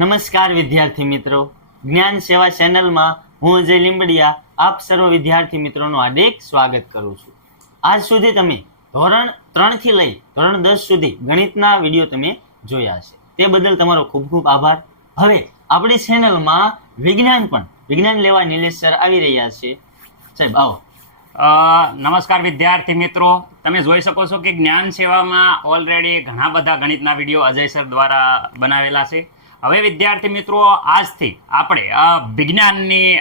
નમસ્કાર વિદ્યાર્થી મિત્રો. જ્ઞાન સેવા ચેનલમાં હું અજય લીંબડિયા, આપ સર્વ વિદ્યાર્થી મિત્રોનું હાર્દિક સ્વાગત કરું છું. આજ સુધી તમે ધોરણ ત્રણથી લઈ ધોરણ દસ સુધી ગણિતના વીડિયો તમે જોયા છે તે બદલ તમારો ખૂબ ખૂબ આભાર. હવે આપણી ચેનલમાં વિજ્ઞાન પણ, વિજ્ઞાન લેવા નિલેશ સર આવી રહ્યા છે. સાહેબ, આવો. નમસ્કાર વિદ્યાર્થી મિત્રો. તમે જોઈ શકો છો કે જ્ઞાન સેવામાં ઓલરેડી ઘણા બધા ગણિતના વીડિયો અજય સર દ્વારા બનાવેલા છે. હવે વિદ્યાર્થી મિત્રો, આજથી આપણે વિજ્ઞાનની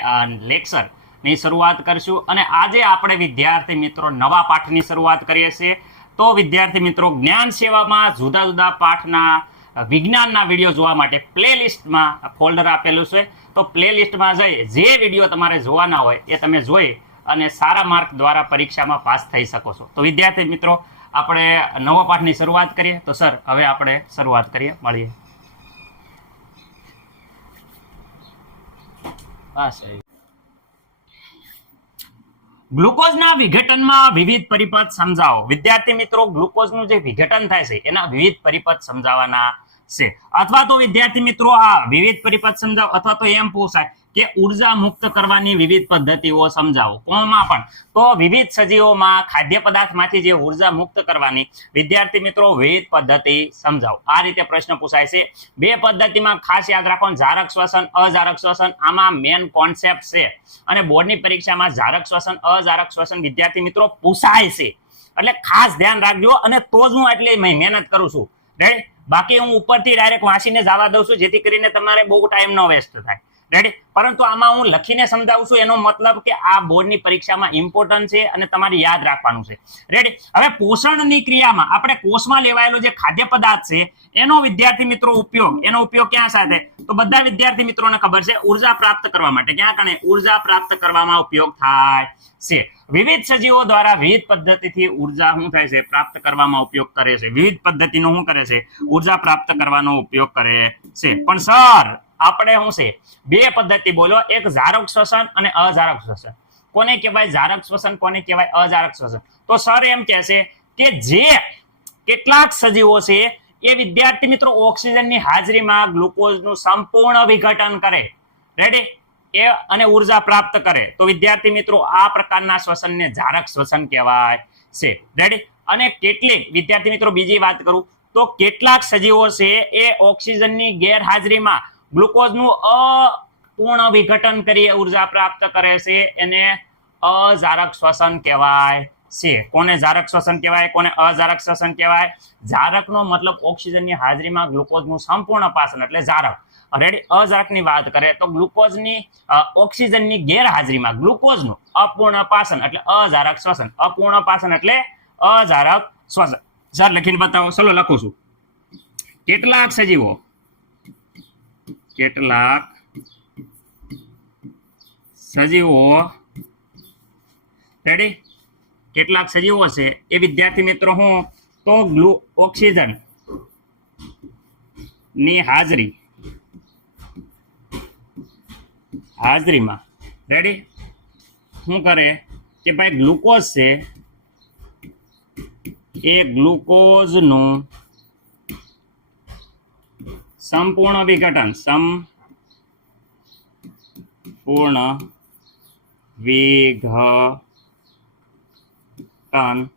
લેક્ચરની શરૂઆત કરીશું અને આજે આપણે વિદ્યાર્થી મિત્રો નવા પાઠની શરૂઆત કરીએ છીએ. તો વિદ્યાર્થી મિત્રો, જ્ઞાન સેવામાં જુદા જુદા પાઠના વિજ્ઞાનના વીડિયો જોવા માટે પ્લેલિસ્ટમાં ફોલ્ડર આપેલું છે. તો પ્લેલિસ્ટમાં જઈ, જે વીડિયો તમારે જોવાના હોય એ તમે જોઈ અને સારા માર્ક દ્વારા પરીક્ષામાં પાસ થઈ શકો છો. તો વિદ્યાર્થી મિત્રો, આપણે નવા પાઠની શરૂઆત કરીએ. તો સર, હવે આપણે શરૂઆત કરીએ, મળીએ. હા સાહેબ ગ્લુકોઝના વિઘટનમાં વિવિધ પરિપથ સમજાવો. વિદ્યાર્થી મિત્રો, ગ્લુકોઝનું જે વિઘટન થાય છે, એના વિવિધ પરિપથ સમજાવવાના છે. અથવા તો વિદ્યાર્થી મિત્રો, આ વિવિધ પરિપથ સમજાવો, અથવા તો એમ પૂછાય કે ઊર્જા મુક્ત કરવાની વિવિધ પદ્ધતિઓ સમજાવો. કોમાં પણ. તો વિવિધ સજીવોમાં ખાદ્ય પદાર્થમાંથી જે ઊર્જા મુક્ત કરવાની વિદ્યાર્થી મિત્રો વિવિધ પદ્ધતિ સમજાવો. આ રીતે પ્રશ્ન પૂછાય છે. બે પદ્ધતિમાં ખાસ યાદ રાખો જારક શ્વસન, અજારક શ્વસન આમાં મેન કોન્સેપ્ટ છે. અને બોર્ડની પરીક્ષામાં જારક શ્વસન, અજારક શ્વસન વિદ્યાર્થી મિત્રો પૂછાય છે. એટલે ખાસ ધ્યાન રાખજો અને તો જ હું એટલી મહે- મહેનત કરું છું. રાઈટ બાકી હું ઉપરથી ડાયરેક્ટ વાંચીને જવા દઉં છું, જેથી કરીને તમારે બહુ ટાઈમ ન વેસ્ટ થાય. રેડી પરંતુ આમાં હું લખીને સમજાવું છું, એનો મતલબ કે આ બોર્ડની પરીક્ષામાં ઇમ્પોર્ટન્ટ છે અને તમારે યાદ રાખવાનું છે. રેડી હવે પોષણની ક્રિયામાં આપણે કોષમાં લેવાયેલો જે ખાદ્ય પદાર્થ છે, એનો વિદ્યાર્થી મિત્રો ઉપયોગ, એનો ઉપયોગ ક્યાં સાથે? તો બધા વિદ્યાર્થી મિત્રોને ખબર છે, ઊર્જા પ્રાપ્ત કરવા માટે. ક્યાં કણે ઊર્જા પ્રાપ્ત કરવામાં ઉપયોગ થાય છે. વિવિધ સજીવો દ્વારા વિવિધ પદ્ધતિથી ઊર્જા શું થાય છે? પ્રાપ્ત કરવામાં ઉપયોગ કરે છે. વિવિધ પદ્ધતિનો શું કરે છે? ઊર્જા પ્રાપ્ત કરવાનો ઉપયોગ કરે છે. પણ સર આપણે શું છે? બે પદ્ધતિ બોલો. એક ઝારક શ્વસન અને અજારક શ્વસન. કોને કહેવાય ઝારક શ્વસન? કોને કહેવાય અજારક શ્વસન? તો સર એમ કહે કે જે કેટલાક સજીવો છે, એ વિદ્યાર્થી મિત્રો ઓક્સિજનની હાજરીમાં ગ્લુકોઝનું સંપૂર્ણ વિઘટન કરે. રેડી એ અને ઊર્જા પ્રાપ્ત કરે. તો વિદ્યાર્થી મિત્રો, આ પ્રકારના શ્વસનને ઝારક શ્વસન કહેવાય છે. રેડી અને કેટલીક, વિદ્યાર્થી મિત્રો, બીજી વાત કરું. તો કેટલાક સજીવો છે, એ ઓક્સિજનની ગેરહાજરીમાં ગ્લુકોઝનું અપૂર્ણ વિઘટન કરી ઊર્જા પ્રાપ્ત કરે છે, એને અજારક શ્વસન કહેવાય છે. કોને ઝારક શ્વસન કહેવાય, કોને અજારક શ્વસન કહેવાય? ઝારકનો મતલબ ઓક્સિજનની હાજરીમાં ગ્લુકોઝનું સંપૂર્ણ પાસન એટલે ઝારક રેડી અજારકની વાત કરે તો ગ્લુકોઝની ઓક્સિજનની ગેરહાજરીમાં ગ્લુકોઝનું અપૂર્ણ પાસન એટલે અજારક શ્વસન. અપૂર્ણ પાસન એટલે અજારક શ્વસન. સર લખીને બતાવો. ચલો, લખું છું. કેટલાક સજીવો કેટલાક સજીવો. રેડી કેટલાક સજીવો છે. એ વિદ્યાર્થી મિત્રો હું તો ગ્લુ ઓક્સિજનની હાજરી. હાજરીમાં. રેડી શું કરે? કે ભાઈ ગ્લુકોઝ છે. એ ગ્લુકોઝનું સંપૂર્ણ વિઘટન સંપૂર્ણ વિઘટન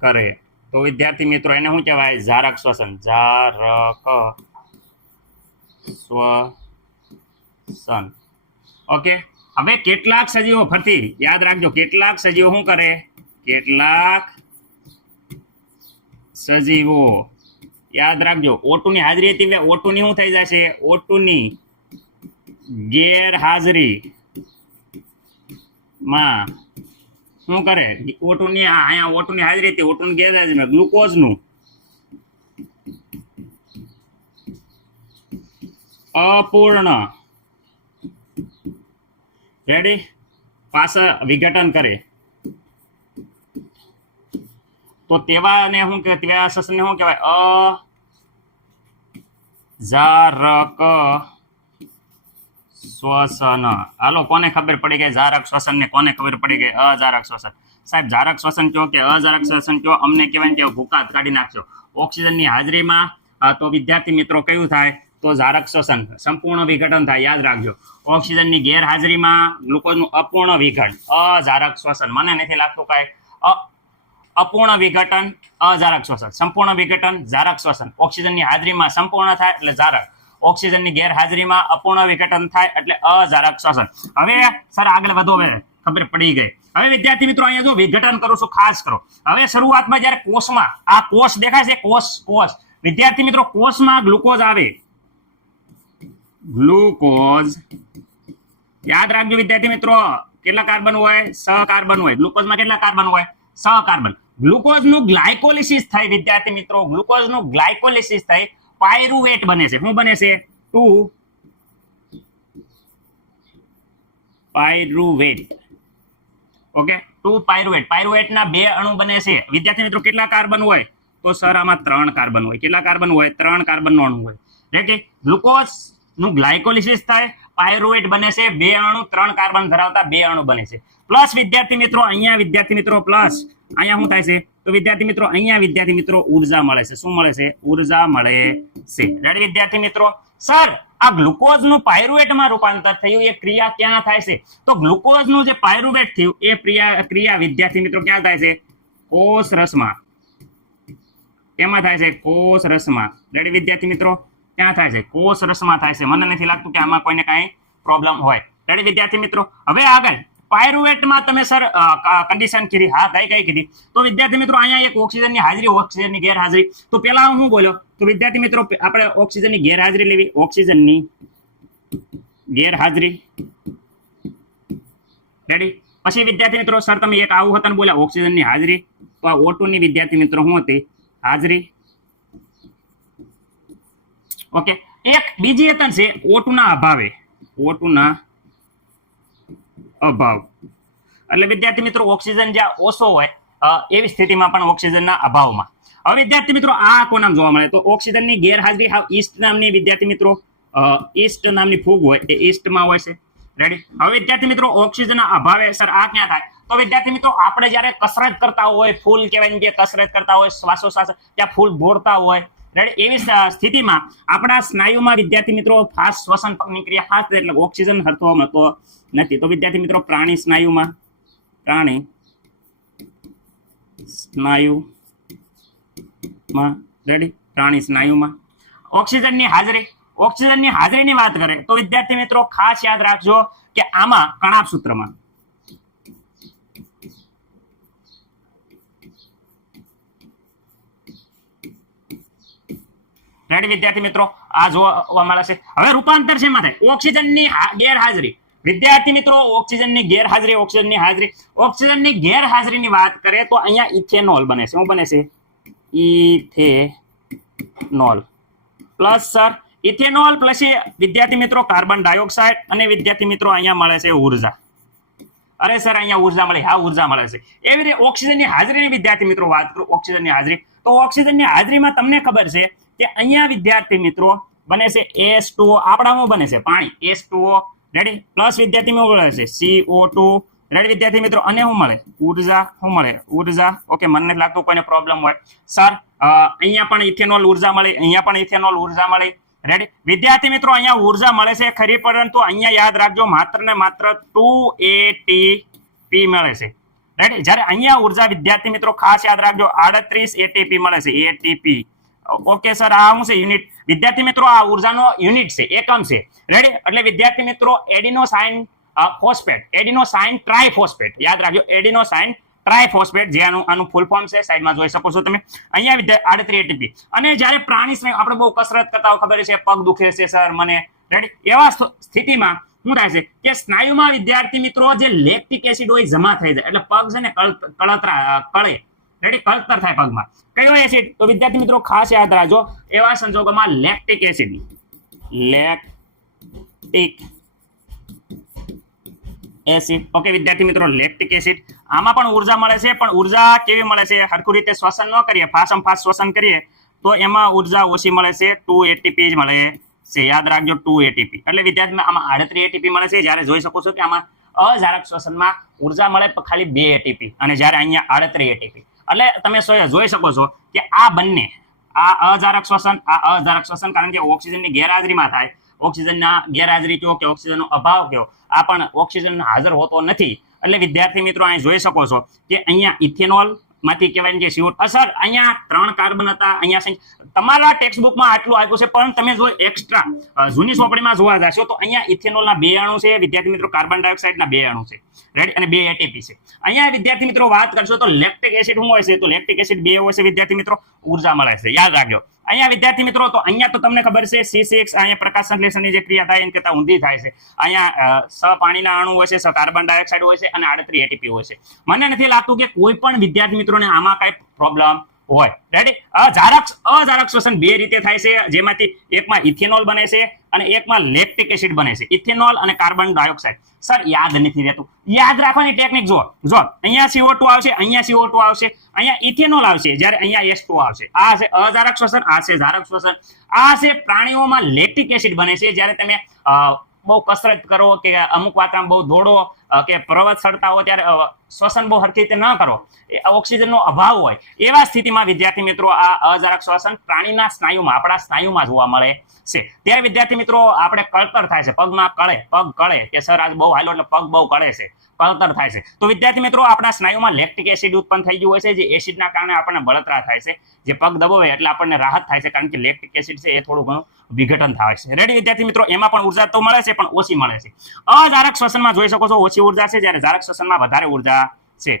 કરે. તો વિદ્યાર્થી મિત્રો, એને શું કહેવાય? ઝારક શ્વસન. ઝારક શ્વસન. ઓકે? હવે કેટલાક સજીવો ફરતી યાદ રાખજો, કેટલાક સજીવો શું કરે? કેટલાક સજીવો યાદ રાખજો, ઓટુની હાજરી હતી ઓટુ ની શું થઈ જશે? ઓટુની ગેરહાજરી માં શું કરે? ઓટુ ની અહીંયા ઓટુની હાજરી હતી, ઓટુની ગ્લુકોઝનું અપૂર્ણ. રેડી પાછા વિઘટન કરે તો તેવાને શું કે તેવા સસને શું કહેવાય? અ ઝારક શ્વસન. હાલો કોને ખબર પડી ગઈ ઝારક શ્વસન ને કોને ખબર પડી ગઈ? અજારક શ્વસન. સાહેબ ઝારક શ્વસન કયો કે અજારક શ્વસન કયો? અમને કહેવાય ને કે ભૂકાત કાઢી નાખજો. ઓક્સિજનની હાજરીમાં અ, તો વિદ્યાર્થી મિત્રો કયું થાય? તો ઝારક શ્વસન. સંપૂર્ણ વિઘટન થાય યાદ રાખજો. ઓક્સિજનની ગેરહાજરીમાં ગ્લુકોઝનું અપૂર્ણ વિઘટન. અઝારક શ્વસન. મને નથી લાગતું કાંઈ. અપૂર્ણ વિઘટન, અજારક શ્વસન. સંપૂર્ણ વિઘટન ઝારક શ્વસન. ઓક્સિજનની હાજરીમાં સંપૂર્ણ થાય એટલે ઝારક ઓક્સિજનની ગેરહાજરીમાં અપૂર્ણ વિઘટન થાય એટલે અઝારક શ્વસન. હવે સર આગળ વધો હવે. ખબર પડી ગઈ. હવે વિદ્યાર્થી મિત્રો અહીંયા જો વિઘટન કરું છું, ખાસ કરો. હવે શરૂઆતમાં જ્યારે કોષમાં, આ કોષ દેખાય છે, કોષ કોષ. વિદ્યાર્થી મિત્રો, કોષમાં ગ્લુકોઝ આવે. ગ્લુકોઝ. યાદ રાખજો વિદ્યાર્થી મિત્રો, કેટલા કાર્બન હોય? સ કાર્બન હોય. ગ્લુકોઝમાં કેટલા કાર્બન હોય? સ કાર્બન ગ્લુકોઝનું ગ્લાયકોલિસિસ થાય, વિદ્યાર્થી મિત્રો. ગ્લુકોઝનું ગ્લાયકોલિસિસ થાય, પાયરુવેટ બને છે. શું બને છે? Two pyruvate. Okay? Two pyruvate. પાયરુવેટના બે અણુ બને છે. વિદ્યાર્થી મિત્રો, કેટલા કાર્બન હોય? તો સર, આમાં ત્રણ કાર્બન હોય. કેટલા કાર્બન હોય? ત્રણ કાર્બનનો અણુ હોય. એટલે કે ગ્લુકોઝનું ગ્લાયકોલિસિસ થાય પાયરુવેટ બને છે, બે અણુ, ત્રણ કાર્બન ધરાવતા બે અણુ બને છે. પ્લસ વિદ્યાર્થી મિત્રો, અહીંયા વિદ્યાર્થી મિત્રો પ્લસ અહીંયા શું થાય છે? તો વિદ્યાર્થી મિત્રો, અહીંયા વિદ્યાર્થી મિત્રો ઊર્જા મળે છે. શું મળે છે? ઊર્જા મળે છે. રેડી વિદ્યાર્થી મિત્રો? સર આ ગ્લુકોઝનું પાયરુવેટમાં રૂપાંતર થયું, એ ક્રિયા ક્યાં થાય છે? તો ગ્લુકોઝનું જે પાયરુવેટ થયું, એ ક્રિયા ક્રિયા વિદ્યાર્થી મિત્રો ક્યાં થાય છે? કોષ રસમાં એમાં થાય છે? કોષ રસમાં રેડી વિદ્યાર્થી મિત્રો? ક્યાં થાય છે? કોષ થાય છે. મને નથી લાગતું કે આમાં કોઈને કાંઈ પ્રોબ્લેમ હોય. રેડી વિદ્યાર્થી મિત્રો? હવે આગળ. પાયરુવેટમાં તમે સર કન્ડિશન કીધી. હા, કઈ કઈ કીધી? તો વિદ્યાર્થી મિત્રો, અહીંયા એક ઓક્સિજનની હાજરી, ઓક્સિજનની ગેરહાજરી. તો પેલા હું બોલ્યો? તો વિદ્યાર્થી મિત્રો આપણે ઓક્સિજનની ગેરહાજરી લેવી. ઓક્સિજનની ગેરહાજરી. રેડી પછી વિદ્યાર્થી મિત્રો સર તમે એક આવું હતા બોલ્યા, ઓક્સિજનની હાજરી. તો આ O2 ની વિદ્યાર્થી મિત્રો શું હતી? હાજરી. ઓકે એક બીજી એતન છે ઓટુના અભાવે. ઓટુના અભાવ. એટલે વિદ્યાર્થી મિત્રો, ઓક્સિજન જ્યાં ઓછો હોય એવી સ્થિતિમાં પણ ઓક્સિજનના અભાવમાં. હવે વિદ્યાર્થી મિત્રો, આ કોનામ જોવા મળે. તો ઓક્સિજનની ગેરહાજરી હાવ ઈસ્ટ નામની વિદ્યાર્થી મિત્રો ઈસ્ટ નામની ફૂગ હોય, એ ઈસ્ટમાં હોય છે. રેડી હવે વિદ્યાર્થી મિત્રો, ઓક્સિજનના અભાવે સર, આ ક્યાં થાય? તો વિદ્યાર્થી મિત્રો, આપણે જ્યારે કસરત કરતા હોય, ફૂલ કહેવાય ને કે કસરત કરતા હોય, શ્વાસોશ્વાસ, ત્યાં ફૂલ ભોરતા હોય રેડી એવી સ્થિતિમાં આપણા સ્નાયુમાં વિદ્યાર્થી મિત્રો ફાસ્ટ શ્વસન પગની ક્રિયા ફાસ્ટ એટલે ઓક્સિજન હરતો મળતો નથી. તો વિદ્યાર્થી મિત્રો, પ્રાણી સ્નાયુમાં પ્રાણી સ્નાયુમાં રેડી પ્રાણી સ્નાયુમાં. ઓક્સિજનની હાજરી, ઓક્સિજનની હાજરીની વાત કરે તો વિદ્યાર્થી મિત્રો ખાસ યાદ રાખજો કે આમાં કણાપ સૂત્રમાં રેડી વિદ્યાર્થી મિત્રો? આ જોવા મળે છે. હવે રૂપાંતર છે માથે. ઓક્સિજનની ગેરહાજરી. વિદ્યાર્થી મિત્રો, ઓક્સિજનની ગેરહાજરી, ઓક્સિજનની હાજરી. ઓક્સિજનની ગેરહાજરીની વાત કરીએ તો અહીંયા ઇથેનોલ બને છે. શું બને છે? Ethanol. Plus, sir, ethanol plus વિદ્યાર્થી મિત્રો કાર્બન ડાયોક્સાઇડ અને વિદ્યાર્થી મિત્રો અહીંયા મળે છે ઊર્જા. અરે, સર, અહીંયા ઊર્જા મળે. હા, ઊર્જા મળે છે. એવી રીતે ઓક્સિજનની હાજરીની વિદ્યાર્થી મિત્રો વાત કરું. ઓક્સિજનની હાજરી. તો ઓક્સિજનની હાજરીમાં તમને ખબર છે કે અહીંયા વિદ્યાર્થી મિત્રો બને છે એસ ટુ આપણામાં બને છે પાણી. એસ ટુ રેડી પ્લસ વિદ્યાર્થી મળે છે સીઓ ટુ રેડી વિદ્યાર્થી મિત્રો? અને શું મળે? ઊર્જા શું મળે? ઊર્જા ઓકે મને લાગતું કોઈને પ્રોબ્લેમ હોય. સર અહીંયા પણ ઇથેનોલ ઊર્જા મળે, અહીંયા પણ ઇથેનોલ ઊર્જા મળે. રેડી વિદ્યાર્થી મિત્રો, અહીંયા ઊર્જા મળે છે ખરી, પરંતુ અહીંયા યાદ રાખજો, માત્ર ને માત્ર ટુ એટીપી મળે છે. રાઈટ જ્યારે અહીંયા ઊર્જા વિદ્યાર્થી મિત્રો ખાસ યાદ રાખજો, આડત્રીસ એટીપી મળે છે એટીપી ઓકે સર આ શું છે? યુનિટ વિદ્યાર્થી મિત્રો, આ ઉર્જાનો યુનિટ છે. એકમ છે. રેડી એટલે વિદ્યાર્થી મિત્રો એડિનોસાઇન ફોસ્ફેટ એડિનોસાઇન ટ્રાયફોસ્ફેટ યાદ રાખજો એડિનોસાઇન ટ્રાયફોસ્ફેટ જે આનું આનું ફૂલ ફોર્મ છે. સાઈડમાં જોઈ શકો છો તમે. અહીંયા આડત્રી એટીપી અને જ્યારે પ્રાણી સ્નેહ આપણે બહુ કસરત કરતા હોય, ખબર છે, પગ દુખે છે, સર, મને. રેડી એવા સ્થિતિમાં શું થાય છે? કે સ્નાયુમાં વિદ્યાર્થી મિત્રો, જે લેક્ટિક એસિડ હોય, જમા થઈ જાય. એટલે પગ છે ને કળતરા કળે. રેડી કલ્ચર થાય પગમાં. કયો એસિડ તો વિદ્યાર્થી મિત્રો, ખાસ યાદ રાખજો, એવા સંજોગોમાં lactic acid lactic acid okay વિદ્યાર્થી મિત્રો લેક્ટિક એસિડ આમાં પણ ઊર્જા મળે છે, પણ ઊર્જા કેવી મળે છે? હરખું રીતે શ્વસન ન કરીએ, ફાસમ ફાસ શ્વસન કરીએ, તો એમાં ઊર્જા ઓછી મળે છે ટુ એટીપી જ મળે છે. યાદ રાખજો ટુ એટીપી એટલે વિદ્યાર્થી આમાં આડત્રીસ એટીપી મળે છે. જ્યારે જોઈ શકો છો કે આમાં અજારક શ્વસનમાં ઊર્જા મળે ખાલી બે એટીપી અને જ્યારે અહીંયા આડત્રીસ એટીપી એટલે તમે જોઈ શકો છો કે આ બંને, આ અજારક શ્વસન, આ અજારક શ્વસન કારણ કે ઓક્સિજનની ગેરહાજરીમાં થાય. ઓક્સિજનના ગેરહાજરી કયો, કે ઓક્સિજનનો અભાવ કયો? આ પણ ઓક્સિજન હાજર હોતો નથી. એટલે વિદ્યાર્થી મિત્રો, અહીં જોઈ શકો છો કે અહીંયા ઇથેનોલ માંથી કહેવાય ને કે CO અસર. અહીંયા ત્રણ કાર્બન હતા, અહીંયા સંખ્યા- તમારા ટેક્સ્ટબુકમાં આટલું આપ્યું છે, પણ તમે જો એક્સ્ટ્રા જૂની સોંપણીમાં જોવા જશો તો અહીંયા ઇથેનોલના બે અણુ છે, વિદ્યાર્થી મિત્રો કાર્બન ડાયોક્સાઇડના બે અણુ છે. રેડી અને બે એટીપી છે. અહીંયા વિદ્યાર્થી મિત્રો વાત કરશો તો લેક્ટિક એસિડ શું હોય છે? તો લેક્ટિક એસિડ બે હોય છે, વિદ્યાર્થી મિત્રો. ઊર્જા મળે છે. યાદ રાખજો. અહીંયા વિદ્યાર્થી મિત્રો, તો અહીંયા તો તમને ખબર છે સી સિક્સ અહીંયા પ્રકાશ સંશ્લેષણની જે ક્રિયા થાય એની કરતા ઊંધી થાય છે. અહીંયા સ પાણીના અણુ હોય છે, સ કાર્બન ડાયોક્સાઇડ હોય છે અને આડત્રી એટીપી હોય છે. મને નથી લાગતું કે કોઈ પણ વિદ્યાર્થી મિત્રોને આમાં કાંઈ પ્રોબ્લેમ હોય. રાઈટ અજારક અજારક શ્વસન બે રીતે થાય છે. જેમાંથી એકમાં ઇથેનોલ બને છે અને એકમાં લેક્ટિક એસિડ બને છે. ઇથેનોલ અને કાર્બન ડાયોક્સાઇડ. સર, યાદ નથી રહેતું. યાદ રાખવાની ટેકનિક જો જો અહીંયા CO2 આવશે, અહીંયા CO2 આવશે, અહીંયા ઇથેનોલ આવશે. જ્યારે અહીંયા H2O આવશે. આ છે અજારક શ્વસન આ છે જારક શ્વસન આ છે પ્રાણીઓમાં લેક્ટિક એસિડ બને છે. જ્યારે તમે બહુ કસરત કરો કે અમુક વાતાવરણ બહુ દોડો કે પર્વત ચડતા હો ત્યારે શ્વસન બહુ હરખી રીતે ન કરો. ઓક્સિજનનો અભાવ હોય. એવા સ્થિતિમાં વિદ્યાર્થી મિત્રો આ અજારક શ્વસન પ્રાણીના સ્નાયુમાં, આપણા સ્નાયુમાં જોવા મળે છે. ત્યારે વિદ્યાર્થી મિત્રો આપણે કળતર થાય છે. પગમાં કળે, પગ કળે કે સર આજ બહુ હાલો એટલે પગ બહુ કળે છે. કળતર થાય છે. તો વિદ્યાર્થી મિત્રો આપણા સ્નાયુમાં લેક્ટિક એસિડ ઉત્પન્ન થઈ ગયું હોય છે, જે એસિડના કારણે આપણને બળતરા થાય છે. જે પગ દબાવે એટલે આપણને રાહત થાય છે, કારણ કે લેક્ટિક એસિડ છે એ થોડું ઘણું વિઘટન થાય છે. રેડી વિદ્યાર્થી મિત્રો? એમાં પણ ઊર્જા તો મળે છે, પણ ઓછી મળે છે. અજારક શ્વસનમાં જોઈ શકો છો, ઓછી ઊર્જા છે. જ્યારે જારક શ્વસનમાં વધારે ઊર્જા છે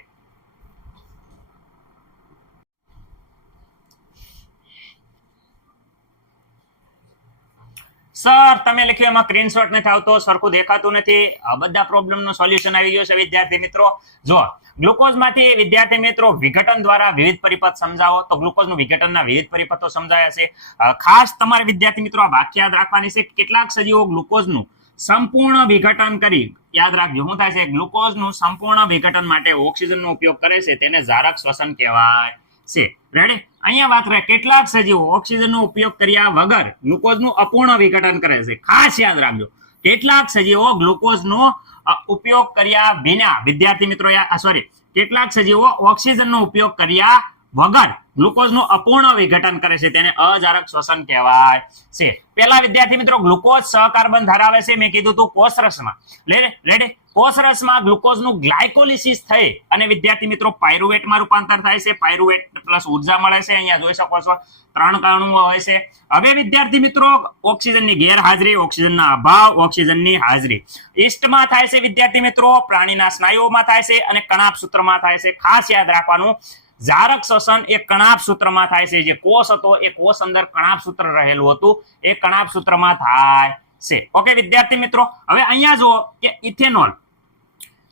સર તમે લખ્યું એમાં સ્ક્રીનશોટ નથી આવતો, સરખું દેખાતું નથી. આ બધા પ્રોબ્લેમનું સોલ્યુશન આવી ગયું છે, વિદ્યાર્થી મિત્રો. જો ગ્લુકોઝમાંથી વિદ્યાર્થી મિત્રો વિઘટન દ્વારા વિવિધ પરિપથ સમજાવો. તો ગ્લુકોઝનું વિઘટનના વિવિધ પરિપથો સમજાયા છે. ખાસ તમારે વિદ્યાર્થી મિત્રો આ વાક્ય યાદ રાખવાની છે કેટલાક સજીવો ગ્લુકોઝનું સંપૂર્ણ વિઘટન કરી. યાદ રાખજો, શું થાય છે? ગ્લુકોઝનું સંપૂર્ણ વિઘટન માટે ઓક્સિજનનો ઉપયોગ કરે છે, તેને ઝારક શ્વસન કહેવાય છે. રેડી અહીંયા વાત રહે, કેટલાક સજીવો ઓક્સિજનનો ઉપયોગ કર્યા વગર ગ્લુકોઝનું અપૂર્ણ વિઘટન કરે છે. ખાસ યાદ રાખજો, કેટલાક સજીવો ગ્લુકોઝનો ઉપયોગ કર્યા વિના, વિદ્યાર્થી મિત્રો સોરી કેટલાક સજીવો ઓક્સિજનનો ઉપયોગ કર્યા વગર ગ્લુકોઝનું અપૂર્ણ વિઘટન કરે છે તેને અજારક શ્વસન કહેવાય છે. પહેલા વિદ્યાર્થી મિત્રો, ગ્લુકોઝ સહકાર્બન ધરાવે છે. મેં કીધું તું કોષરસમાં રેડી. કોષરસમાં ગ્લુકોઝનું ગ્લાયકોલિસિસ થઈ અને વિદ્યાર્થી મિત્રો, પાયરુવેટમાં રૂપાંતર થાય છે. પાયરુવેટ પ્લસ ઊર્જા મળે છે. અહીંયા જોઈ શકો છો, ત્રણ કણુઓ હોય છે. હવે વિદ્યાર્થી મિત્રો, ઓક્સિજનની ગેરહાજરી, ઓક્સિજનના અભાવ, ઓક્સિજનની હાજરી. ઈસ્ટમાં થાય છે વિદ્યાર્થી મિત્રો, પ્રાણીના સ્નાયુઓમાં થાય છે અને કણાપ સૂત્રમાં થાય છે. ખાસ યાદ રાખવાનું જારક શ્વસન એ કણાપ સૂત્રમાં થાય છે. જે કોષ હતો, એ કોષ અંદર કણાપ સૂત્ર રહેલું હતું. એ કણાપ સૂત્રમાં થાય છે. ઓકે વિદ્યાર્થી મિત્રો, હવે અહીંયા જુઓ કે ઇથેનોલ.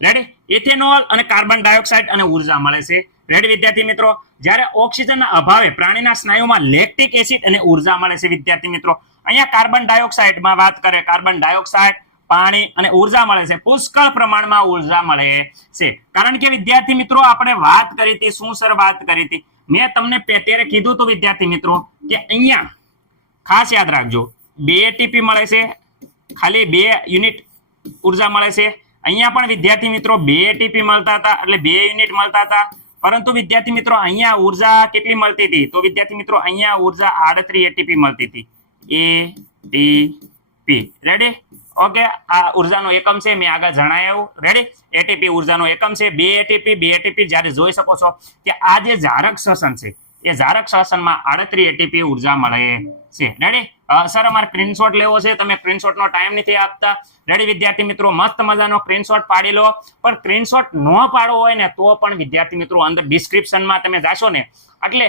રેડી ઇથેનોલ અને કાર્બન ડાયોક્સાઇડ અને ઊર્જા મળે છે. રેડી વિદ્યાર્થી મિત્રો? જ્યારે ઓક્સિજનના અભાવે પ્રાણીના સ્નાયુમાં લેક્ટિક એસિડ અને ઊર્જા મળે છે, વિદ્યાર્થી મિત્રો. અહીંયા કાર્બન ડાયોક્સાઇડમાં વાત કરે. કાર્બન ડાયોક્સાઇડ પાણી અને ઊર્જા મળે છે. પુષ્કળ પ્રમાણમાં ઊર્જા મળે છે. કારણ કે વિદ્યાર્થી મિત્રો, આપણે વાત કરી હતી, શું સર વાત કરી હતી? મેં તમને અત્યારે કીધું હતું વિદ્યાર્થી મિત્રો, કે અહીંયા ખાસ યાદ રાખજો, બે ટીપી મળે છે, ખાલી બે યુનિટ ઊર્જા મળે છે. અહીંયા પણ વિદ્યાર્થી મિત્રો બે ટીપી મળતા હતા, એટલે બે યુનિટ મળતા હતા. પરંતુ વિદ્યાર્થી મિત્રો, અહીંયા ઊર્જા કેટલી મળતી હતી? તો વિદ્યાર્થી મિત્રો, અહીંયા ઊર્જા આડત્રીસ એટીપી મળતી હતી. A T P ready okay આ ઉર્જાનો એકમ છે, મેં આગળ જણાવ્યું. રેડી એટીપી ઉર્જાનો એકમ છે બે એટીપી બે એટીપી જ્યારે જોઈ શકો છો કે આ જે જારક શ્વસન છે એ જારક શ્વાસનમાં આડત્રી એટીપી ઊર્જા મળે છે. રેડી સર અમારે સ્ક્રીનશોટ લેવો છે. તમે સ્ક્રીનશોટનો ટાઈમ નથી આપતા. રેડી વિદ્યાર્થી મિત્રો? મસ્ત મજાનો સ્ક્રીનશોટ પાડી લો. પણ સ્ક્રીનશોટ ન પાડવો હોય ને, તો પણ વિદ્યાર્થી મિત્રો અંદર ડિસ્ક્રિપ્શનમાં તમે જાશો ને. એટલે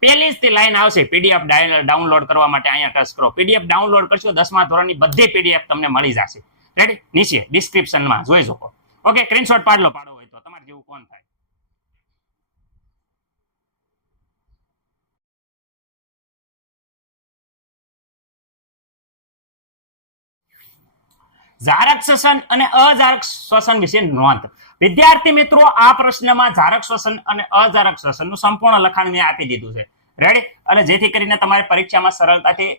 પહેલી જ લાઈન આવશે પીડીએફ ડાઉનલોડ કરવા માટે અહીંયા ટચ કરો. પીડીએફ ડાઉનલોડ કરશો, દસમા ધોરણની બધી પીડીએફ તમને મળી જશે. રેડી નીચે ડિસ્ક્રિપ્શનમાં જોઈ શકો. ઓકે સ્ક્રીનશોટ પાડલો પાડો હોય તો. તમારે જેવું કોણ થાય? જારક શ્વસન અને અજારક શ્વસન વિશે નોંધ. વિદ્યાર્થી મિત્રો, આ પ્રશ્નમાં જારક શ્વસન અને અજારક શ્વસનનું સંપૂર્ણ લખાણ મેં આપી દીધું છે. રેડી અને જેથી કરીને તમારે પરીક્ષામાં સરળતાથી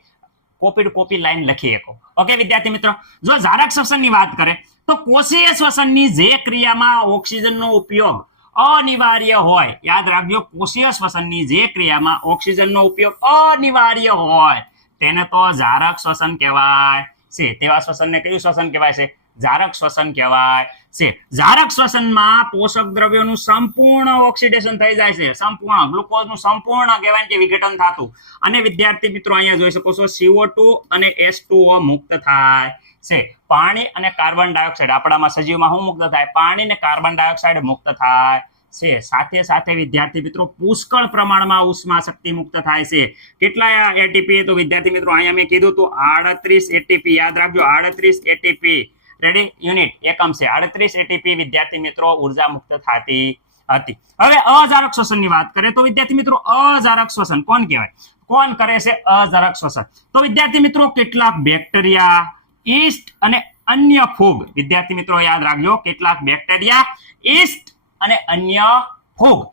કોપી ટુ કોપી લાઈન લખી શકો. ઓકે વિદ્યાર્થી મિત્રો? જો જારક શ્વસનની વાત કરે, તો કોષીય શ્વસનની જે ક્રિયામાં ઓક્સિજનનો ઉપયોગ અનિવાર્ય હોય, યાદ રાખજો, કોષીય શ્વસનની જે ક્રિયામાં ઓક્સિજનનો ઉપયોગ અનિવાર્ય હોય, તેને તો જારક શ્વસન કહેવાય. છે. તેવા શ્વસનને કયું શ્વસન કહેવાય છે? જારક શ્વસન કહેવાય છે. જારક શ્વસનમાં પોષક દ્રવ્યોનું સંપૂર્ણ ઓક્સિડેશન થઈ જાય છે. સંપૂર્ણ. ગ્લુકોઝનું સંપૂર્ણ કહેવાય કે વિઘટન થતું. અને વિદ્યાર્થી મિત્રો અહીંયા જોઈ શકો છો સીઓ ટુ અને એસ ટુ મુક્ત થાય છે. પાણી અને કાર્બન ડાયોક્સાઇડ. આપણામાં સજીવમાં શું મુક્ત થાય? પાણી અને કાર્બન ડાયોક્સાઇડ મુક્ત થાય છે. સાથે સાથે વિદ્યાર્થી મિત્રો, પુષ્કળ પ્રમાણમાં ઉષ્મા શક્તિ મુક્ત થાય છે. કેટલા એટીપી તો વિદ્યાર્થી મિત્રો અહીંયા મેં કીધું હતું, આડત્રીસ એટીપી યાદ રાખજો, આડત્રીસ એટીપી રેડી યુનિટ એકમ છે. આડત્રીસ એટીપી વિદ્યાર્થી મિત્રો ઊર્જા મુક્ત થતી હતી. હવે અજારક શ્વસનની વાત કરીએ તો વિદ્યાર્થી મિત્રો, અજારક શ્વસન કોણ કહેવાય? કોણ કરે છે? અજારક શ્વસન. તો વિદ્યાર્થી મિત્રો, કેટલાક બેક્ટેરિયા, ઈસ્ટ અને અન્ય ફૂગ, વિદ્યાર્થી મિત્રો યાદ રાખજો, કેટલાક બેક્ટેરિયા ઈસ્ટ અને અન્ય ફૂગ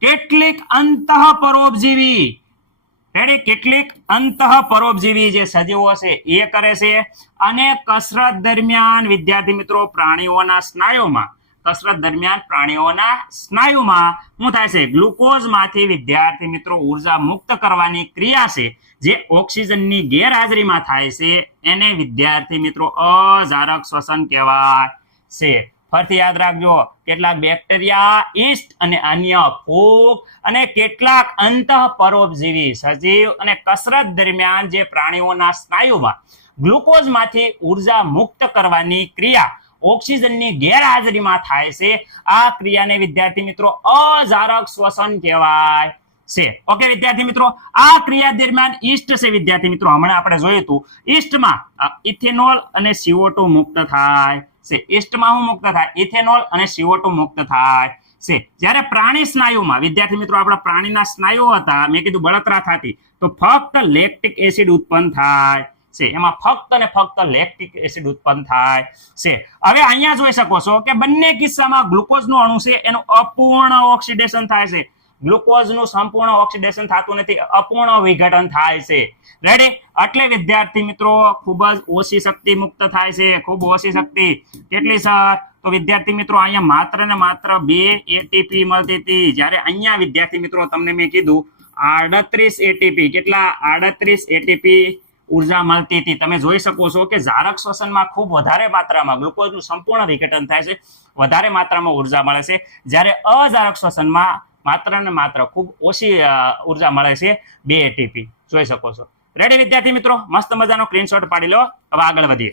કેટલીક અંતઃ પરોપજીવી રેડી કેટલીક અંતઃ પરોપજીવી જે સજીવો છે એ કરે છે. અને કસરત દરમિયાન, વિદ્યાર્થી મિત્રો, પ્રાણીઓના સ્નાયુમાં. કસરત દરમિયાન પ્રાણીઓના સ્નાયુમાં શું થાય છે? ગ્લુકોઝમાંથી વિદ્યાર્થી મિત્રો ઊર્જા મુક્ત કરવાની ક્રિયા છે, જે ઓક્સિજનની ગેરહાજરીમાં થાય છે. એને વિદ્યાર્થી મિત્રો અજારક શ્વસન કહેવાય છે. ફરીથી યાદ રાખજો, કેટલાક બેક્ટેરિયા ઈસ્ટ અને અન્ય ફૂગ અને કેટલાક અંત પરોપજીવી સજીવ અને કસરત દરમિયાન જે પ્રાણીઓના સ્નાયુમાં ગ્લુકોઝમાંથી ઊર્જા મુક્ત કરવાની ક્રિયા ઓક્સિજનની ગેરહાજરીમાં થાય છે. આ ક્રિયાને વિદ્યાર્થી મિત્રો અજારક શ્વસન કહેવાય છે. ઓકે, વિદ્યાર્થી મિત્રો, આ ક્રિયા દરમિયાન ઈસ્ટ છે. વિદ્યાર્થી મિત્રો, હમણાં આપણે જોયું હતું. ઈસ્ટમાં ઇથેનોલ અને CO2 મુક્ત થાય. છે. ઈસ્ટમાં શું મુક્ત થાય? ઇથેનોલ અને સીઓટુ મુક્ત થાય છે. જ્યારે પ્રાણી સ્નાયુમાં, વિદ્યાર્થી મિત્રો, આપણા પ્રાણીના સ્નાયુઓ હતા, મેં કીધું બળતરા થતી, તો ફક્ત લેક્ટિક એસિડ ઉત્પન્ન થાય છે. એમાં ફક્ત અને ફક્ત લેક્ટિક એસિડ ઉત્પન્ન થાય છે. હવે અહીંયા જોઈ શકો છો કે બંને કિસ્સામાં ગ્લુકોઝનું અણુ છે, એનું અપૂર્ણ ઓક્સિડેશન થાય છે. ગ્લુકોઝનું સંપૂર્ણ ઓક્સિડેશન થતું નથી, અપૂર્ણ વિઘટન થાય છે. રેડી એટલે વિદ્યાર્થી મિત્રો, ખૂબ જ ઓછી શક્તિ મુક્ત થાય છે. ખૂબ ઓછી શક્તિ. કેટલી સર? તો વિદ્યાર્થી મિત્રો, અહીંયા માત્ર ને માત્ર બે એટીપી મળતી હતી. જ્યારે અહીંયા વિદ્યાર્થી મિત્રો, તમને મેં કીધું, આડત્રીસ એટીપી કેટલા? આડત્રીસ એટીપી ઊર્જા મળતી હતી. તમે જોઈ શકો છો કે જારક શ્વસનમાં ખૂબ વધારે માત્રામાં ગ્લુકોઝનું સંપૂર્ણ વિઘટન થાય છે. વધારે માત્રામાં ઊર્જા મળે છે. જ્યારે અજારક શ્વસનમાં માત્ર ને માત્ર ખૂબ ઓછી ઊર્જા મળે છે બે એટીપી જોઈ શકો છો. રેડી વિદ્યાર્થી મિત્રો? મસ્ત મજાનો ક્લીન શોટ પાડી લો. હવે આગળ વધીએ.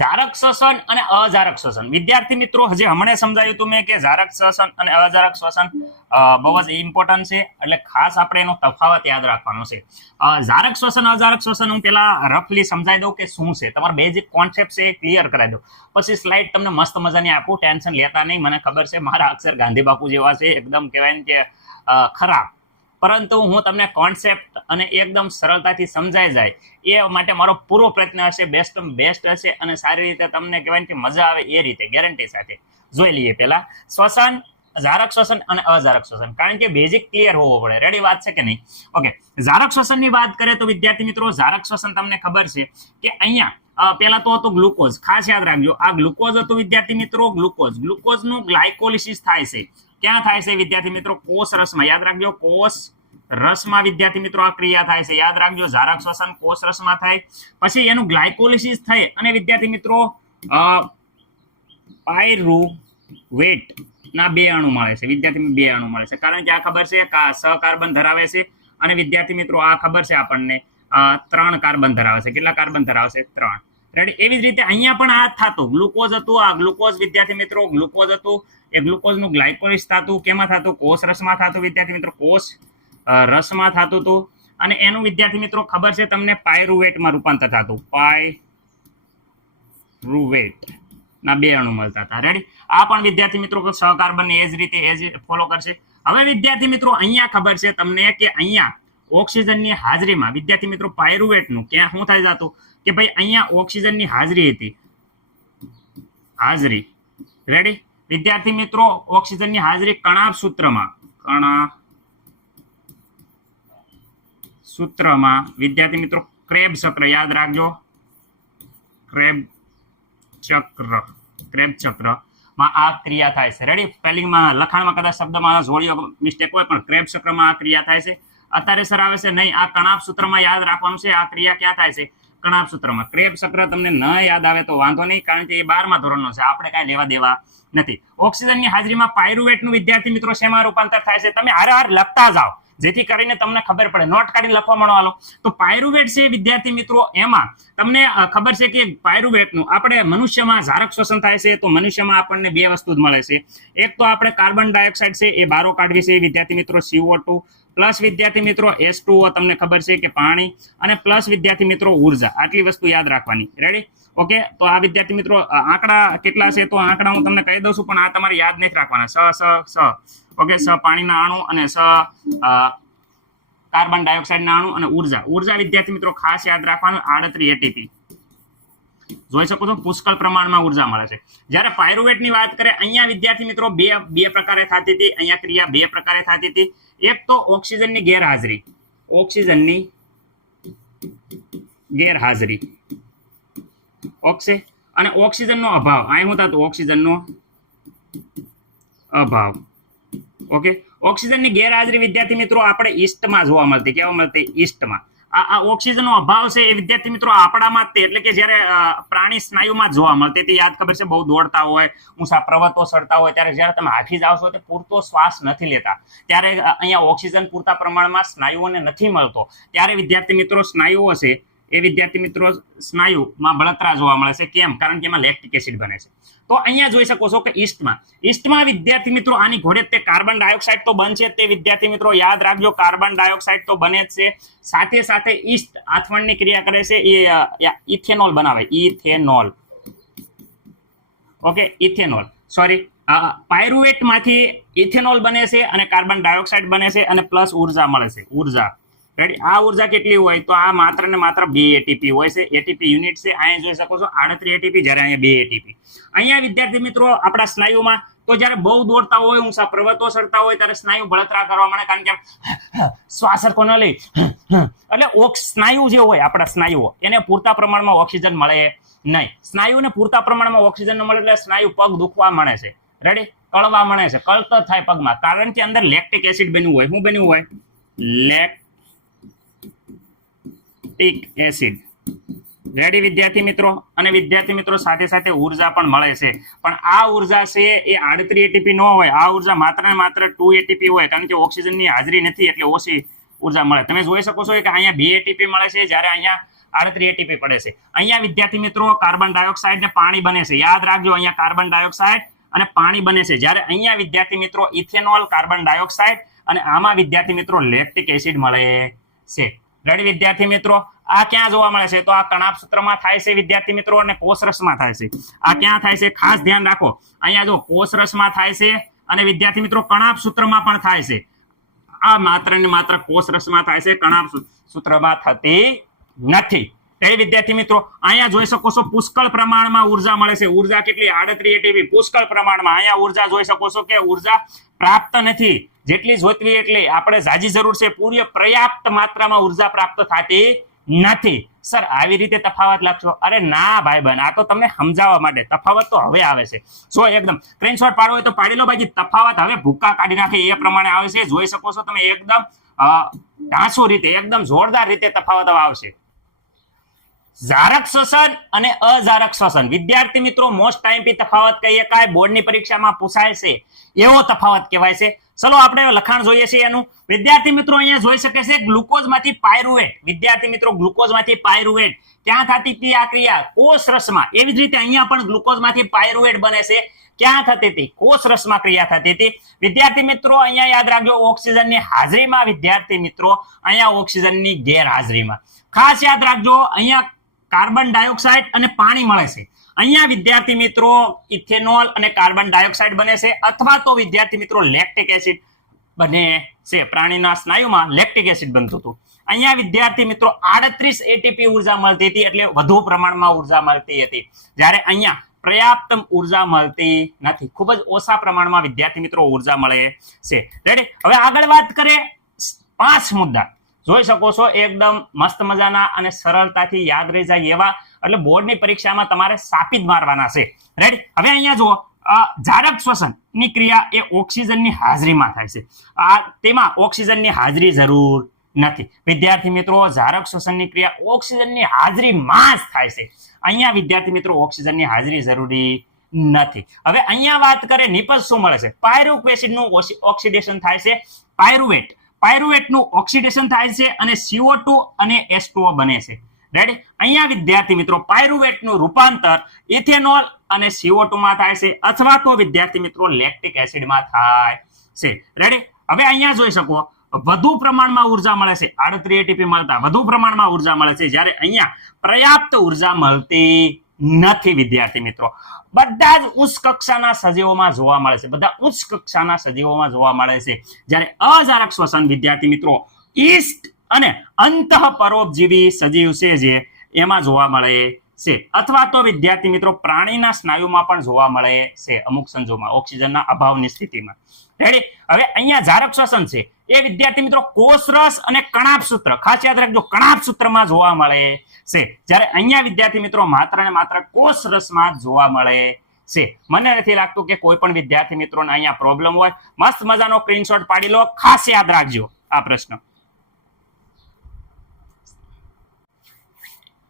જારક શ્વસન અને અજારક શ્વસન. વિદ્યાર્થી મિત્રો, હજી હમણાં સમજાયું હતું મેં કે જારક શ્વસન અને અજારક શ્વસન બહુ જ ઇમ્પોર્ટન્ટ છે, એટલે ખાસ આપણે એનો તફાવત યાદ રાખવાનો છે. જારક શ્વસન, અજારક શ્વસન હું પેલા રફલી સમજાવી દઉં કે શું છે? તમારો બેઝિક કોન્સેપ્ટ છે એ ક્લિયર કરાવી દઉં. પછી સ્લાઇડ તમને મસ્ત મજાની આપું ટેન્શન લેતા નહીં, મને ખબર છે મારા અક્ષર ગાંધી બાપુ જેવા છે, એકદમ કહેવાય ને કે ખરાબ. પરંતુ હું તમને કોન્સેપ્ટ અને એકદમ સરળતાથી સમજાઈ જાય. એ માટે મારો પૂરો પ્રયત્ન હશે બેસ્ટ બેસ્ટ હશે અને સારી રીતે તમને કહેવાય કે મજા આવે એ રીતે ગેરંટી સાથે. જોઈ લઈએ પહેલા. શ્વસન ઝારક શ્વસન અને અજારક શ્વસન. કારણ કે બેઝિક ક્લિયર હોવો પડે. રેડી વાત છે કે નહીં? ઓકે ઝારક શ્વસનની વાત કરીએ તો વિદ્યાર્થી મિત્રો ઝારક શ્વસન તમને ખબર છે કે અહીંયા પહેલા તો હતું ગ્લુકોઝ. ખાસ યાદ રાખજો. આ ગ્લુકોઝ હતું વિદ્યાર્થી મિત્રો, ગ્લુકોઝ. ગ્લુકોઝનું ગ્લાયકોલિસિસ થાય છે. ક્યાં થાય છે વિદ્યાર્થી મિત્રો? કોષ રસમાં. યાદ રાખજો, કોષ રસમાં વિદ્યાર્થી મિત્રો આ ક્રિયા થાય છે. યાદ રાખજો ઝારક શ્વસન કોષ રસમાં થાય. પછી એનું ગ્લાયકોલિસિસ થઈ અને વિદ્યાર્થી મિત્રો પાયરુવેટ ના બે અણુ મળે છે. વિદ્યાર્થી બે અણુ મળે છે. કારણ કે આ ખબર છે સહકાર્બન ધરાવે છે. અને વિદ્યાર્થી મિત્રો, આ ખબર છે આપણને ત્રણ કાર્બન ધરાવે છે. કેટલા કાર્બન ધરાવશે ત્રણ. રેડી એવી જ રીતે અહીંયા પણ આ થતું. ગ્લુકોઝ હતું, આ ગ્લુકોઝ વિદ્યાર્થી મિત્રો, ગ્લુકોઝ હતું, એ ગ્લુકોઝનું ગ્લાયકોલિસ થતું, કેમાં થતું? કોષ રસમાં થતું વિદ્યાર્થી મિત્રો, કોષ રસમાં થતું હતું અને એનું વિદ્યાર્થી મિત્રો ખબર છે તમને પાયરુવેટમાં રૂપાંતર થતું. પાયરુવેટ. ના, બે અણુ મળતા હતા. રેડી આ પણ વિદ્યાર્થી મિત્રો સહકાર્બન એ જ રીતે, એ જ ફોલો કરશે. હવે વિદ્યાર્થી મિત્રો અહીંયા ખબર છે તમને કે અહીંયા ઓક્સિજનની હાજરીમાં વિદ્યાર્થી મિત્રો પાયરુવેટનું ક્યાં, શું થાય જતું? કે ભાઈ અહીંયા ઓક્સિજનની હાજરી હતી. હાજરી. રેડી વિદ્યાર્થી મિત્રો, ઓક્સિજનની હાજરી કણાભ સૂત્રમાં. કણા સૂત્રમાં. વિદ્યાર્થી મિત્રો, ક્રેબ સૂત્ર યાદ રાખજો. ક્રેબ ચક્ર. ક્રેબ ચક્ર. માં આ ક્રિયા થાય છે. રેડી સ્પેલિંગમાં, લખાણમાં કદાચ શબ્દમાં જોડીઓ મિસ્ટેક હોય, પણ ક્રેબ ચક્રમાં આ ક્રિયા થાય છે. અત્યારે સર આવે છે નહીં, આ કણાપ સૂત્રમાં યાદ રાખવાનું છે. આ ક્રિયા ક્યાં થાય છે? કણાપ સૂત્રમાં. ક્રેબ ચક્ર તમને ન યાદ આવે તો વાંધો નહીં, કારણ કે એ બારમા ધોરણનો છે. આપણે કાંઈ લેવા દેવા નથી. ઓક્સિજનની હાજરીમાં પાયરુવેટનું વિદ્યાર્થી મિત્રો શેમાં રૂપાંતર થાય છે? તમે હારે હાર લખતા જાઓ. જેથી કરીને તમને ખબર પડે. નોટ કાઢીને લખવા મળો તો પાયરુવેટ છે વિદ્યાર્થી મિત્રો, એમાં તમને ખબર છે કે પાયરુવેટનું આપણે મનુષ્યમાં ઝારક શ્વસન થાય છે, તો મનુષ્યમાં આપણને બે વસ્તુ જ મળે છે. એક તો આપણે કાર્બન ડાયોક્સાઇડ છે, એ બારો કાઢવી છે વિદ્યાર્થી મિત્રો સીઓ ટુ પ્લસ વિદ્યાર્થી મિત્રો એસ તમને ખબર છે કે પાણી અને પ્લસ વિદ્યાર્થી મિત્રો ઊર્જા, આટલી વસ્તુ યાદ રાખવાની. રેડી ઓકે તો આ વિદ્યાર્થી મિત્રો આંકડા કેટલા છે? તો આંકડા હું તમને કહી દઉં છું, પણ આ તમારે યાદ નથી રાખવાના. સ સ સ. ઓકે સ પાણીના અણુ અને સ કાર્બન ડાયોક્સાઇડના અણુ અને ઊર્જા. ઊર્જા વિદ્યાર્થી મિત્રો ખાસ યાદ રાખવાનું આડત્રી એટીપી જોઈ શકો છો, પુષ્કળ પ્રમાણમાં ઊર્જા મળે છે. જ્યારે પાયરુવેટની વાત કરીએ, અહીંયા વિદ્યાર્થી મિત્રો બે બે પ્રકારે થતી હતી. અહીંયા ક્રિયા બે પ્રકારે થતી હતી. એક તો ઓક્સિજનની ગેરહાજરી. ઓક્સિજનની ગેરહાજરી. ઓક્સે અને ઓક્સિજનનો અભાવ. અહીં હું થતું ઓક્સિજનનો અભાવ. ઓકે? ઓક્સિજનની ગેરહાજરી વિદ્યાર્થી મિત્રો આપણે ઈસ્ટમાં જોવા મળતી. કેવા મળતી? ઈસ્ટમાં. આ ઓક્સિજનનો અભાવ છે એ વિદ્યાર્થી મિત્રો આપણામાં તે, એટલે કે જ્યારે પ્રાણી સ્નાયુમાં જોવા મળતી તે યાદ ખબર છે, બહુ દોડતા હોય, ઊંચા પર્વતો ચડતા હોય, ત્યારે જ્યારે તમે હાથી જાઓ છો, તો પૂરતો શ્વાસ નથી લેતા. ત્યારે અહીંયા ઓક્સિજન પૂરતા પ્રમાણમાં સ્નાયુઓને નથી મળતો. ત્યારે વિદ્યાર્થી મિત્રો સ્નાયુઓ છે એ વિદ્યાર્થી મિત્રો સ્નાયુમાં બળતરા જોવા મળે છે. કેમ? કારણ કે એમાં લેક્ટિક એસિડ બને છે. તો અહીંયા જોઈ શકો છો કે ઈસ્ટમાં ઈસ્ટમાં વિદ્યાર્થી મિત્રો આની ઘોડે તે કાર્બન ડાયોક્સાઇડ તો બનશે તે વિદ્યાર્થી મિત્રો. યાદ રાખજો કાર્બન ડાયોક્સાઇડ તો બને જ છે. સાથે સાથે ઈસ્ટ આથવણની ક્રિયા કરે છે. એ ઇથેનોલ બનાવે. ઇથેનોલ. Okay, ethanol. સોરી પાયરુવેટમાંથી ઇથેનોલ બને છે અને કાર્બન ડાયોક્સાઇડ બને છે અને પ્લસ ઊર્જા મળે છે. ઊર્જા. રેડી આ ઊર્જા કેટલી હોય? તો આ માત્ર ને માત્ર બે એટીપી હોય છે. એટીપી યુનિટ છે. અહીંયા જોઈ શકો છો, આડત્રીસ એટીપી જ્યારે અહીંયા બે એટીપી અહીંયા વિદ્યાર્થી મિત્રો, આપણા સ્નાયુમાં, તો જ્યારે બહુ દોડતા હોય, ઊંચા પર્વતો ચડતા હોય, ત્યારે સ્નાયુ બળતરા કરવા માંડે કારણ કે શ્વાસ સરખો ન લઈ એટલે ઓક્સ સ્નાયુ જે હોય, આપણા સ્નાયુઓ, એને પૂરતા પ્રમાણમાં ઓક્સિજન મળે નહીં. સ્નાયુને પૂરતા પ્રમાણમાં ઓક્સિજન ન મળે એટલે સ્નાયુ પગ દુખવા મળે છે. રેડી કળવા મળે છે. કળતર થાય પગમાં. કારણ કે અંદર લેક્ટિક એસિડ બન્યું હોય. શું બન્યું હોય? Lactic acid. રેડી વિદ્યાર્થી મિત્રો? અને વિદ્યાર્થી મિત્રો, સાથે સાથે ઊર્જા પણ મળે છે. પણ આ ઊર્જા છે એ આડત્રી એટીપી ન હોય. આ ઊર્જા માત્ર ને માત્ર ટુ એટીપી હોય, કારણ કે ઓક્સિજનની હાજરી નથી, એટલે ઓછી ઊર્જા મળે. તમે જોઈ શકો છો કે અહીંયા બે એટીપી મળે છે, જ્યારે અહીંયા આડત્રી એટીપી પડે છે. અહીંયા વિદ્યાર્થી મિત્રો, કાર્બન ડાયોક્સાઇડ ને પાણી બને છે. યાદ રાખજો, અહીંયા કાર્બન ડાયોક્સાઇડ અને પાણી બને છે. જ્યારે અહીંયા વિદ્યાર્થી મિત્રો, ઇથેનોલ, કાર્બન ડાયોક્સાઇડ અને આમાં વિદ્યાર્થી મિત્રો, લેક્ટિક એસિડ મળે છે. રેડી વિદ્યાર્થી મિત્રો આ ક્યાં જોવા મળે છે? તો આ કણાપ સૂત્રમાં થાય છે, વિદ્યાર્થી મિત્રો, અને કોષરસમાં થાય છે. આ ક્યાં થાય છે? ખાસ ધ્યાન રાખો. અહીંયા જો કોષરસમાં થાય છે અને વિદ્યાર્થી મિત્રો કણાપ સૂત્રમાં પણ થાય છે. આ માત્ર ને માત્ર કોષરસમાં થાય છે કણાપ સૂત્રમાં થતી નથી. એ વિદ્યાર્થી મિત્રો, અહીંયા જોઈ શકો છો, પુષ્કળ પ્રમાણમાં ઊર્જા મળે છે. ઊર્જા કેટલી? આડત્રી એટીવી પુષ્કળ પ્રમાણમાં. અહીંયા ઊર્જા જોઈ શકો છો કે ઊર્જા પ્રાપ્ત નથી. જેટલી જોતવી એટલી. આપણે જાજી જરૂર છે, પૂર્ય પર્યાપ્ત માત્રામાં ઊર્જા પ્રાપ્ત થતી નથી. સર, આવી રીતે તફાવત લખશો અરે ના ભાઈ બન આ તો તમને સમજાવવા માટે. તફાવત તો હવે આવે છે. જો એકદમ સ્ક્રીનશોટ પાડવો હોય તો પાડી લો ભાઈ તફાવત હવે ભૂક્કા કાઢી નાખે એ પ્રમાણે આવે છે. જોઈ શકો છો તમે એકદમ ઢાંસુ રીતે, એકદમ જોરદાર રીતે તફાવત આવશે. ઝારક શ્વસન અને અઝારક શ્વસન. વિદ્યાર્થી મિત્રો મોસ્ટ ટાઈમ પી તફાવત કહીએ કાય બોર્ડની પરીક્ષામાં પૂછાય છે. એવો તફાવત કહેવાય છે. ચલો આપણે લખાણ જોઈએ છીએ એનું. વિદ્યાર્થી મિત્રો અહીંયા જોઈ શકે છે ગ્લુકોઝમાંથી પાયરુવેટ. વિદ્યાર્થી મિત્રો ગ્લુકોઝમાંથી પાયરુવેટ. ક્યાં થતી હતી આ ક્રિયા? કોષ રસમાં. એવી જ રીતે અહીંયા પણ ગ્લુકોઝમાંથી પાયરુવેટ બને છે. ક્યાં થતી હતી? કોષ રસમાં ક્રિયા થતી હતી. વિદ્યાર્થી મિત્રો અહીંયા યાદ રાખજો, ઓક્સિજનની હાજરીમાં, વિદ્યાર્થી મિત્રો અહીંયા ઓક્સિજનની ગેરહાજરીમાં. ખાસ યાદ રાખજો, અહીંયા કાર્બન ડાયોક્સાઇડ અને પાણી મળે છે. અહીંયા વિદ્યાર્થી મિત્રો ઇથેનોલ અને કાર્બન ડાયોક્સાઇડ બને છે, અથવા તો વિદ્યાર્થી મિત્રો લેક્ટિક એસિડ બને છે. પ્રાણીના સ્નાયુમાં લેક્ટિક એસિડ બનતું હતું. અહીંયા વિદ્યાર્થી મિત્રો આડત્રીસ એટીપી ઊર્જા મળતી હતી, એટલે વધુ પ્રમાણમાં ઊર્જા મળતી હતી. જ્યારે અહીંયા પર્યાપ્ત ઊર્જા મળતી નથી. ખૂબ જ ઓછા પ્રમાણમાં વિદ્યાર્થી મિત્રો ઊર્જા મળે છે. રેડી હવે આગળ વાત કરીએ પાંચ મુદ્દા. જોઈ શકો છો, એકદમ મસ્ત મજાના અને સરળતાથી યાદ રહી જાય એવા એટલે બોર્ડની પરીક્ષામાં તમારે સાપી જ મારવાના છે. રાઈટ હવે અહીંયા જુઓ. જારક શ્વસનની ક્રિયા એ ઓક્સિજનની હાજરીમાં થાય છે. આ તેમાં ઓક્સિજનની હાજરી જરૂર નથી. વિદ્યાર્થી મિત્રો, જારક શ્વસનની ક્રિયા ઓક્સિજનની હાજરીમાં જ થાય છે. અહીંયા વિદ્યાર્થી મિત્રો, ઓક્સિજનની હાજરી જરૂરી નથી. હવે અહીંયા વાત કરે નિપજ શું મળે છે? પાયરુક એસિડનું ઓક્સિડેશન થાય છે. પાયરુવેટ. પાયરુવેટનું ઓક્સિડેશન થાય છે અને સીઓ ટુ અને H2O બને છે. રેડી અહીંયા વિદ્યાર્થી મિત્રો, પાયરુવેટનું રૂપાંતર ઇથેનોલ અને CO2 માં થાય છે, અથવા તો વિદ્યાર્થી મિત્રો, લેક્ટિક એસિડમાં થાય છે. રેડી હવે અહીંયા જોઈ શકો, વધુ પ્રમાણમાં ઊર્જા મળે છે. આડત્રી એટીપી મળતા વધુ પ્રમાણમાં ઊર્જા મળે છે. જ્યારે અહીંયા પર્યાપ્ત ઊર્જા મળતી નથી વિદ્યાર્થી મિત્રો. બધા જ ઉચ્ચ કક્ષાના સજીવોમાં જોવા મળે છે. બધા ઉચ્ચ કક્ષાના સજીવોમાં જોવા મળે છે. જ્યારે અજારક શ્વસન વિદ્યાર્થી મિત્રો, ઈસ્ટ અને અંતઃ પરોપજીવી સજીવ છે જે એમાં જોવા મળે છે. અથવા તો વિદ્યાર્થી મિત્રો, પ્રાણીના સ્નાયુમાં પણ જોવા મળે છે અમુક સંજોગોમાં, ઓક્સિજનના અભાવની સ્થિતિમાં. રેડી હવે અહીંયા જારક શ્વસન છે. એ વિદ્યાર્થી મિત્રો કોષરસ અને કણાપ સૂત્ર, ખાસ યાદ રાખજો, કણાપ સૂત્રમાં જોવા મળે છે. જ્યારે અહીંયા વિદ્યાર્થી મિત્રો, માત્ર ને માત્ર કોષરસમાં જોવા મળે છે. મને નથી લાગતું કે કોઈ પણ વિદ્યાર્થી મિત્રોને અહીંયા પ્રોબ્લેમ હોય. મસ્ત મજાનો સ્ક્રીનશોટ પાડી લો. ખાસ યાદ રાખજો આ પ્રશ્ન.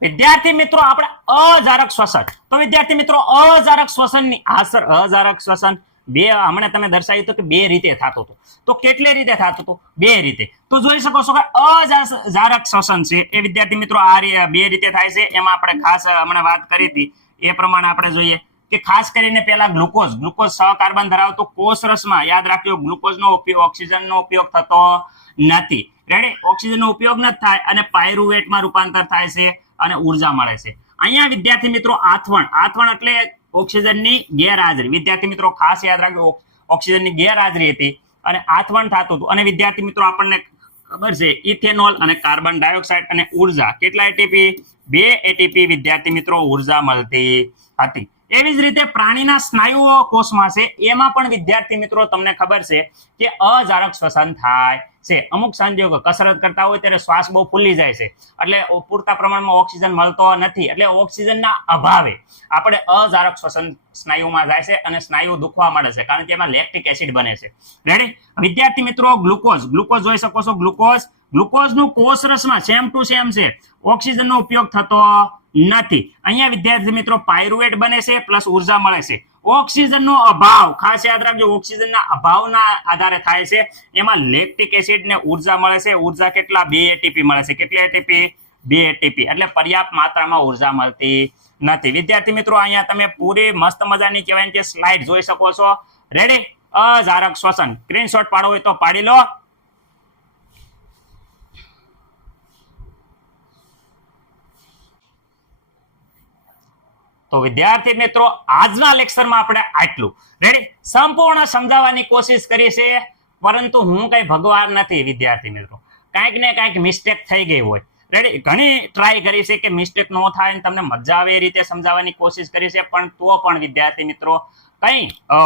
વિદ્યાર્થી મિત્રો, આપણે અજારક શ્વસન. તો વિદ્યાર્થી મિત્રો, અજારક શ્વસનની આ સર અજારક શ્વસન, બે, હમણાં તમે દર્શાવ્યું હતું કે બે રીતે થતું હતું. તો કેટલી રીતે થતું હતું? બે રીતે. તો જોઈ શકો છો કે અજારક શ્વસન છે. એ વિદ્યાર્થી મિત્રો, આ બે રીતે થાય છે. એમાં આપણે ખાસ હમણાં વાત કરી હતી. એ પ્રમાણે આપણે જોઈએ કે ખાસ કરીને પેલા ગ્લુકોઝ. ગ્લુકોઝ સહકાર્બન ધરાવતો કોષ રસમાં, યાદ રાખજો, ગ્લુકોઝનો ઉપયોગ, ઓક્સિજનનો ઉપયોગ થતો નથી. રેડી ઓક્સિજનનો ઉપયોગ નથી થાય અને પાયરુવેટમાં રૂપાંતર થાય છે. અને ઊર્જા મળે છે. અહીંયા વિદ્યાર્થી મિત્રો આથવણ. આથવણ એટલે ઓક્સિજનની ગેરહાજરી. વિદ્યાર્થી મિત્રો ખાસ યાદ રાખજો ઓક- ઓક્સિજનની ગેરહાજરી હતી અને આથવણ થતું હતું. અને વિદ્યાર્થી મિત્રો આપણને ખબર છે, ઇથેનોલ અને કાર્બન ડાયોક્સાઇડ અને ઊર્જા. કેટલા એટીપી બે એટીપી વિદ્યાર્થી મિત્રો ઊર્જા મળતી હતી. એવી જ રીતે પ્રાણીના સ્નાયુઓ કોષમાં છે, એમાં પણ વિદ્યાર્થી મિત્રો તમને ખબર છે કે અજારક શ્વસન થાય છે. અમુક સંજોગો કસરત કરતા હોય ત્યારે શ્વાસ બહુ ફૂલી જાય છે. એટલે પૂરતા પ્રમાણમાં ઓક્સિજન મળતો નથી. એટલે ઓક્સિજનના અભાવે આપણે અજારક શ્વસન સ્નાયુમાં જાય છે અને સ્નાયુ દુખવા મળે છે, કારણ કે એમાં લેક્ટિક એસિડ બને છે. રેડી વિદ્યાર્થી મિત્રો, ગ્લુકોઝ. ગ્લુકોઝ જોઈ શકો છો? ગ્લુકોઝ. ગ્લુકોઝનું કોષ રસમાં સેમ ટુ સેમ છે. ઓક્સિજનનો ઉપયોગ થતો નથી. અહીંયા વિદ્યાર્થી મિત્રો પાયરુવેટ બને છે પ્લસ ઊર્જા મળે છે. ઓક્સિજનનો અભાવ, ખાસ યાદ રાખજો, ઓક્સિજનના અભાવના આધારે થાય છે. એમાં લેક્ટિક એસિડ ને ઊર્જા મળે છે. ઊર્જા કેટલા? બે એટીપી મળે છે. કેટલી એટીપી બે એટીપી એટલે પર્યાપ્ત માત્રામાં ઊર્જા મળતી નથી. વિદ્યાર્થી મિત્રો, અહીંયા તમે પૂરી મસ્ત મજાની કહેવાય કે સ્લાઇડ જોઈ શકો છો. રેડી અજારક શ્વસન. સ્ક્રીનશોટ પાડો હોય તો પાડી લો. તો વિદ્યાર્થી મિત્રો, આજના લેક્ચરમાં આપણે આટલું. રેડી સંપૂર્ણ સમજાવવાની કોશિશ કરી છે, પરંતુ હું કઈ ભગવાન નથી વિદ્યાર્થી મિત્રો. કાંઈક ને કાંઈક મિસ્ટેક થઈ ગઈ હોય. રેડી ઘણી ટ્રાય કરી છે કે મિસ્ટેક ન થાય ને તમને મજા આવે એ રીતે સમજાવવાની કોશિશ કરી છે, પણ તો પણ વિદ્યાર્થી મિત્રો, કઈ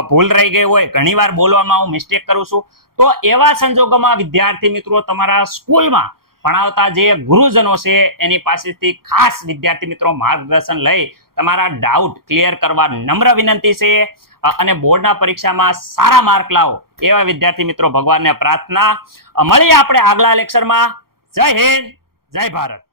ભૂલ રહી ગઈ હોય, ઘણીવાર બોલવામાં હું મિસ્ટેક કરું છું. તો એવા સંજોગોમાં વિદ્યાર્થી મિત્રો તમારા સ્કૂલમાં ભણાવતા જે ગુરુજનો છે, એની પાસેથી ખાસ વિદ્યાર્થી મિત્રો માર્ગદર્શન લઈ તમારા ડાઉટ ક્લિયર કરવા નમ્ર વિનંતી છે. અને બોર્ડના પરીક્ષામાં સારા માર્ક લાવો એવા વિદ્યાર્થી મિત્રો ભગવાનને પ્રાર્થના. મળીએ આપણે આગલા લેક્ચરમાં જય હિન્દ, જય ભારત.